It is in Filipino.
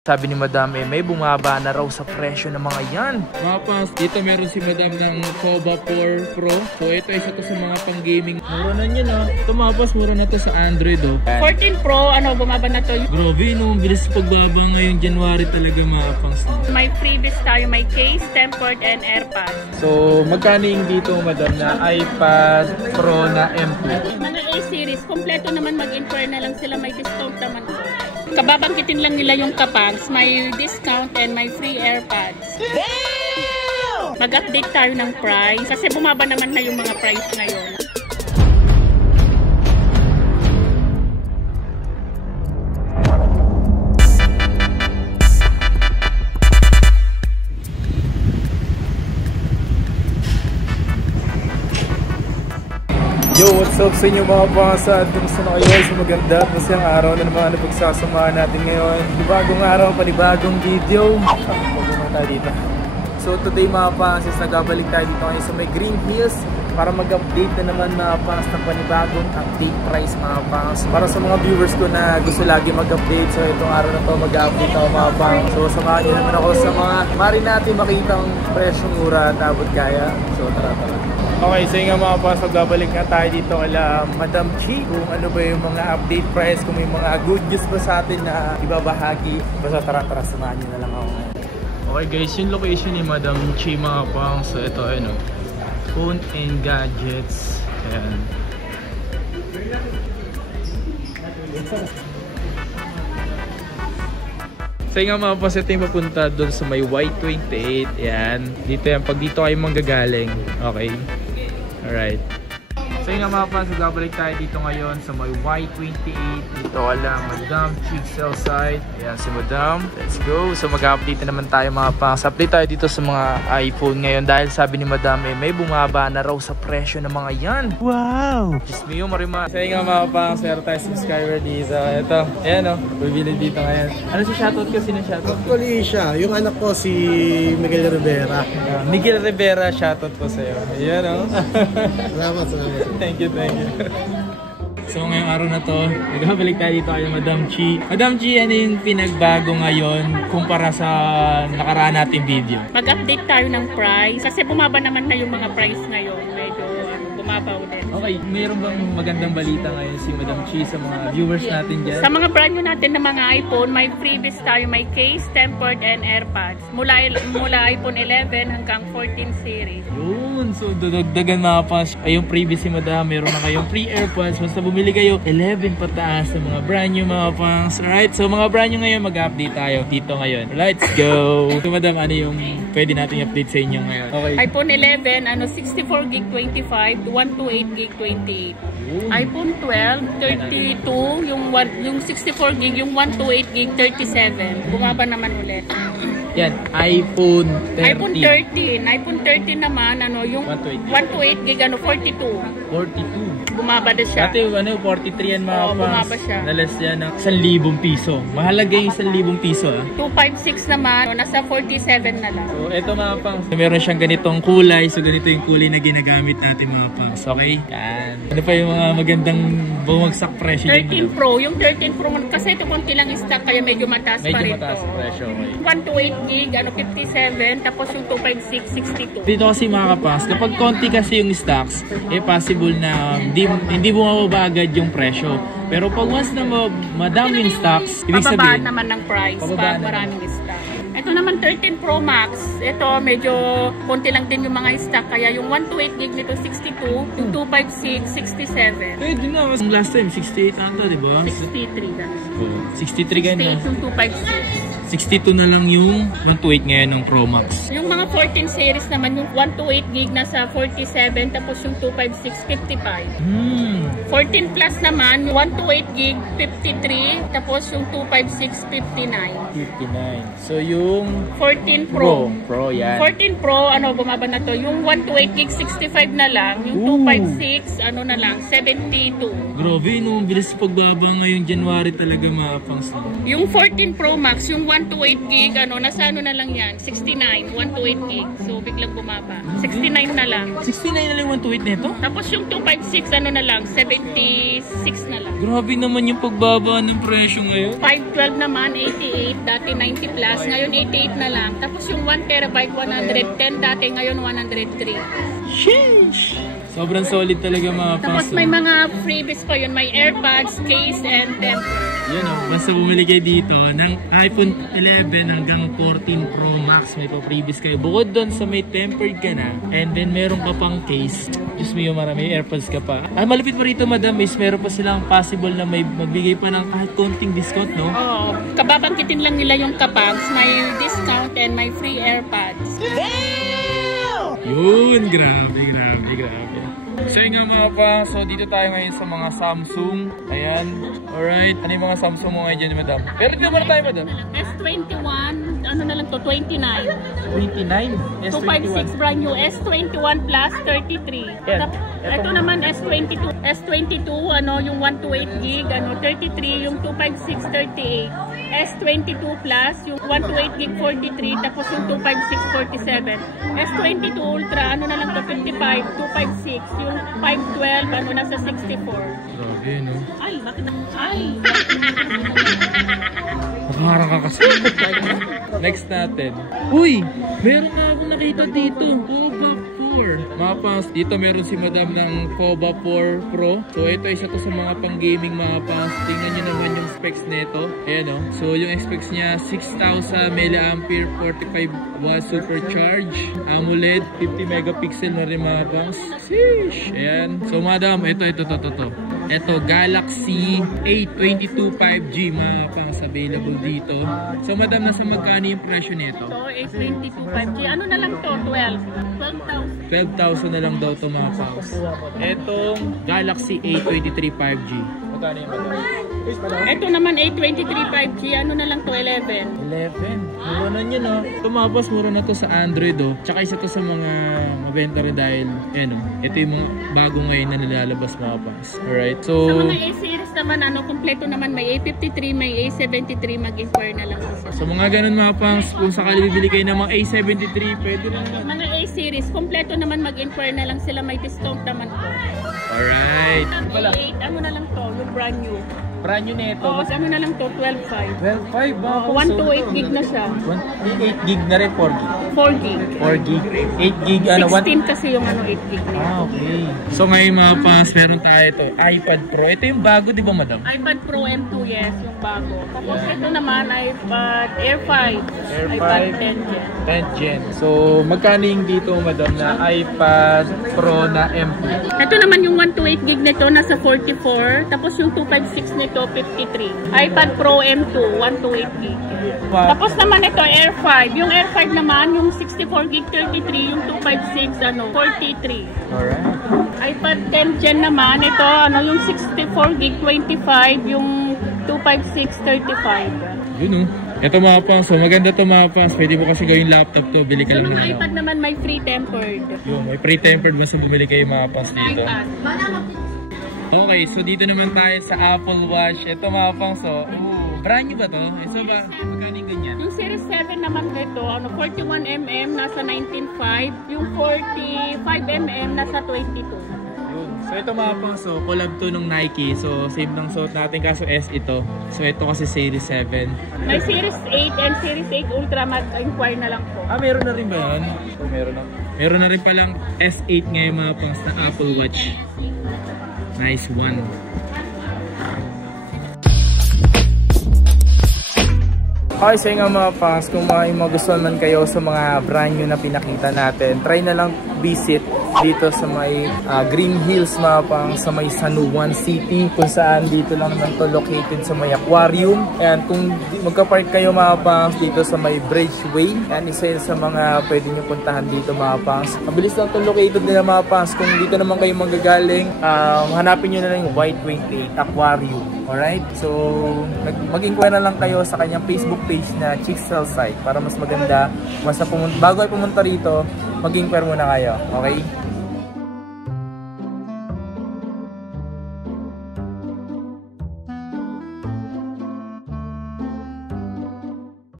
Sabi ni Madam may bumaba na raw sa presyo ng mga yan. Mapas, dito meron si Madam ng Koba 4 Pro. So ito isa to sa mga pang gaming. Mura na yun Ito Mapas, mura na to sa Android 14 Pro, bumaba na to. Grabe bilis pagbaba ngayong January talaga Mapas. May freebies tayo, may case, tempered, and AirPods. So magkano yung dito Madam na iPad Pro na M2? Mga A-series, kompleto naman mag-inquire na lang sila, may discount naman po. Kababangkitin lang nila yung kapangs, may discount and may free AirPods. Mag-update tayo ng price kasi bumaba naman na yung mga price ngayon. Yo, what's up sa inyo mga pangasa? Kumusta na kayo sa maganda? Kasi ang araw na naman na pagsasamahan natin ngayon. Bagong araw, panibagong video. Pagpunta tayo dito. So today mga pangasas, nagbabalik tayo dito ngayon sa may Green Hills para mag-update na naman mga pangas ng panibagong update price mga pangas. Para sa mga viewers ko na gusto lagi mag-update, so itong araw na to mag-update ako mga pangas. So samahan nyo naman ako sa mga mari natin makita ang presyong mura at abot kaya. So tara. Okay, so yung mga pas, magbabalik na tayo dito kala Madam Chi kung ano ba yung mga update price, kung may mga good news ba sa atin na ibabahagi. Basta tara, samahan nyo na lang ako. Okay guys, yung location ni Madam Chi mga pang, so ito phone and gadgets. Ayan. So nga mga pas, ito yung papunta doon sa may Y28. Ayan. Dito yan, pag dito kayo manggagaling. Okay. Alright. So nga mga pas, magbabalik tayo dito ngayon sa may Y28. Dito wala Madam Chi cell site. Ayan si Madam. Let's go. So mag-update na naman tayo mga pas. Update tayo dito sa mga iPhone ngayon dahil sabi ni Madam may bumaba na raw sa presyo ng mga yan. Wow! Just me yung marima. So nga mga pas, meron tayo subscriber dito. Ito. Ayan bibili dito ngayon. Ano si shoutout ko? Sino shoutout ko? Actually siya. Yung anak ko si Miguel Rivera. Miguel Rivera, shoutout ko sa'yo. Ayan Salamat. Thank you. So ngayong araw na to, nagbabalik tayo dito kay Madam Chi. Madam Chi, ano yung pinagbago ngayon kumpara sa nakaraan nating video? Mag-update tayo ng price kasi bumaba naman na yung mga price ngayon. Medyo bumaba ulit. Okay, mayroon bang magandang balita ngayon si Madam Chi sa mga viewers natin dyan? Sa mga brand new natin na mga iPhone, may freebies tayo, may case, tempered, and AirPods. Mula iPhone 11 hanggang 14 series. Yun, so dagdagan mga pas. Ay yung freebies si Madam, meron na kayong free AirPods. Basta bumili kayo 11 pataas sa mga brand new mga pas. Alright, so mga brand new ngayon, mag-update tayo dito ngayon. Let's go! So Madam, ano yung pwede natin update sa inyo ngayon? Okay. iPhone 11, 64 gig 25 to 128 gig 28. iPhone 12, 32, yung 64 gig, yung 128 gig 37. Bumaba naman ulit. Yan, iPhone 13. iPhone 13 naman, yung 128 gig, 42. 42. Bumaba na siya. Dati 43 yan mga bumaba siya. Nalas yan ng 1,000 piso. Mahalaga yung 1,000 piso 256 naman, nasa 47 na lang. So ito mga pangs, meron siyang ganitong kulay. So ganito yung kulay na ginagamit natin mga pangs. Okay? Yan. Ano pa yung mga magandang bumagsak presyo? 13 Pro. Yung 13 Pro kasi ito konti lang stock kaya medyo mataas pa rin. Medyo mataas presyo. Okay. 128 gig, 57. Tapos yung 256, 62. Dito kasi mga kapas, kapag konti kasi yung stocks, possible na hindi bumababa agad yung presyo. Pero pag once na madaming stocks, ibig sabihin, pababaan naman ng price pag maraming stock. Ito naman 13 Pro Max. Ito medyo konti lang din yung mga stock. Kaya yung 128 gig nito 62, yung 256, 67. Pwede na. Last time, 68 ata, di ba? 63 lang. 63 ganyan. 68 yung 256. 62 na lang yung 128 ngayon ng Pro Max. Yung mga 14 series naman, yung 128 gig nasa 47, tapos yung 256, 55. 14 plus naman, yung 128 gig, 53, tapos yung 256, 59. 59. So yung 14 Pro. Pro yan. 14 Pro, bumaba na to. Yung 128 gig, 65 na lang. Yung 256, na lang, 72. Grabe, bilis pagbaba ngayong January talaga mga pangs. Yung 14 Pro Max, yung 128 gig, nasa na lang yan, 69, 128 gig. So, biglang bumaba. 69 na lang. 69 na lang yung 128 nito? Tapos yung 256, na lang, 72. 26 na lang. Grabe naman yung pagbaba ng presyo ngayon. 512 naman, 88. Dati 90 plus. Ngayon 88 na lang. Tapos yung 1 terabyte, 110. Dati ngayon 103. Sheesh! Sobrang solid talaga mga Tapos may mga freebies pa yun. May AirPods, case, and temper. Yan o, basta bumili kayo dito ng iPhone 11 hanggang 14 Pro Max. May pa-freebies kayo. Bukod doon sa may tempered ka na, and then meron ka pang case. Diyos mo yung marami, AirPods ka pa. Malapit pa rito madam is meron pa silang possible na may magbigay pa ng kahit konting discount, no? Oo. Kababangkitin lang nila yung kapags. May discount and may free AirPods. Yun, grabe. So yun nga mga pa, so dito tayo ngayon sa mga Samsung. Ayan, alright. Ano yung mga Samsung mo ngayon dyan, madam? Pero dito muna tayo, madam. S21, ano na lang to, 29. 29? S21. 256 brand new, S21 plus 33. Yan. Ito naman S22. S22, ano, yung 128 gig, ano, 33, yung 256, 38. S22 plus, yung 128 gig 43, tapos yung 256 47. S22 Ultra, ano na lang to, 55, 256, yung 512, ano, nasa 64. Grabe, no? Ay, bakit? Ay! Makaharang ka kasi. Next natin. Uy! Meron na akong nakita dito. Koba 4. Mga pangs, dito meron si madam ng Koba 4 Pro. So ito isa to sa mga pang gaming mga pangs. Tingnan nyo naman yung specs nito. Ayan o. So yung specs niya 6,000 mAh 45 watt supercharge. AMOLED 50 megapixel na rin mga pangs. Sheesh! Ayan. So madam, ito. Ito, Galaxy A22 5G mga pangs available dito. So madam, nasa magkano yung presyo nito? So, A22 5G. Ano na lang to? 12,000. 12,000 na lang daw ito mga pangs. Itong Galaxy A23 5G. Magkano yung madam? Ito naman A23 5G. Ano na lang to? 11. 11. Mura na yun, no? Tumabas, mura na to sa Android, oh. Tsaka isa to sa mga mabenta rin dahil, yan, oh. Ito yung mga bago ngayon na nilalabas mga pangs. Alright, so... Sa mga A-series naman, ano, kompleto naman. May A53, may A73. Mag-inquire na lang po. So mga ganun mga pangs, kung sakali bibili kayo ng mga A73, pwede lang yan. Mga A-series, kompleto naman. Mag-inquire na lang sila. May discount naman po. Alright. Ang A8, ano na lang to? Yung brand new. Brand new nito. Oo, ano na lang to? 12.5. 12.5 ba? 128 gig na siya. 8 gig na rin, 4 gig. 4 gig. 4 gig. 8 gig, ano? 16 kasi yung ano 8 gig na. Ah, okay. So ngayon mga pangs, meron tayo ito. iPad Pro. Ito yung bago, di ba madam? iPad Pro M2, yes, yung bago. Tapos ito naman, iPad Air 5. Air 5. iPad 10 Gen. 10 Gen. So magkano yung dito madam na iPad Pro na M2? Ito naman yung 128 gig nito, nasa 44. Tapos yung 256 nito, 53. iPad Pro M2, 128 gig. Wow. Tapos naman ito, Air 5. Yung Air 5 naman, yung 64 gig 33, yung 256, 43. Alright. iPad 10 Gen naman, ito, ano, yung 64 gig 25, yung 256, 35. Yun, oh. Ito mga pangs, so maganda to mga pangs. Pwede mo kasi gawin laptop to, bili ka So, lang mga ng iPad naman may free tempered. Yun, may pre-tempered basta bumili kayo mga pangs dito. iPad. Okay, so dito naman tayo sa Apple Watch. Ito mga pangs, so, brand new ba to? Ito ba, magkano yung ganyan? Yung Series 7 naman dito, ano, 41mm nasa 19.5, yung 45mm nasa 22. Yun. So ito mga pangs, so collab to ng Nike. So same ng suot natin kaso S ito. So ito kasi Series 7. May Series 8 and Series 8 Ultra, mag-inquire na lang po. Ah, meron na rin ba yun? So, meron na. Meron na rin palang S8 ngayon mga pangs na Apple Watch. Nice one. Okay, so nga mga pangs, kung may magustuhan man kayo sa mga brand new na pinakita natin, try na lang visit dito sa may Green Hills mga pangs, sa may San Juan City, kung saan dito lang naman to located sa may aquarium. And kung magka-park kayo mga pangs dito sa may Bridgeway, and isa yun sa mga pwede nyo puntahan dito mga pangs. Mabilis lang to located nila mga pangs. Kung dito naman kayo magagaling, hanapin nyo na lang yung White 28 Aquarium. Alright, so mag-inquire na lang kayo sa kanyang Facebook page na Chixel Site para mas maganda. Bago ay pumunta rito, mag-inquire muna kayo. Okay?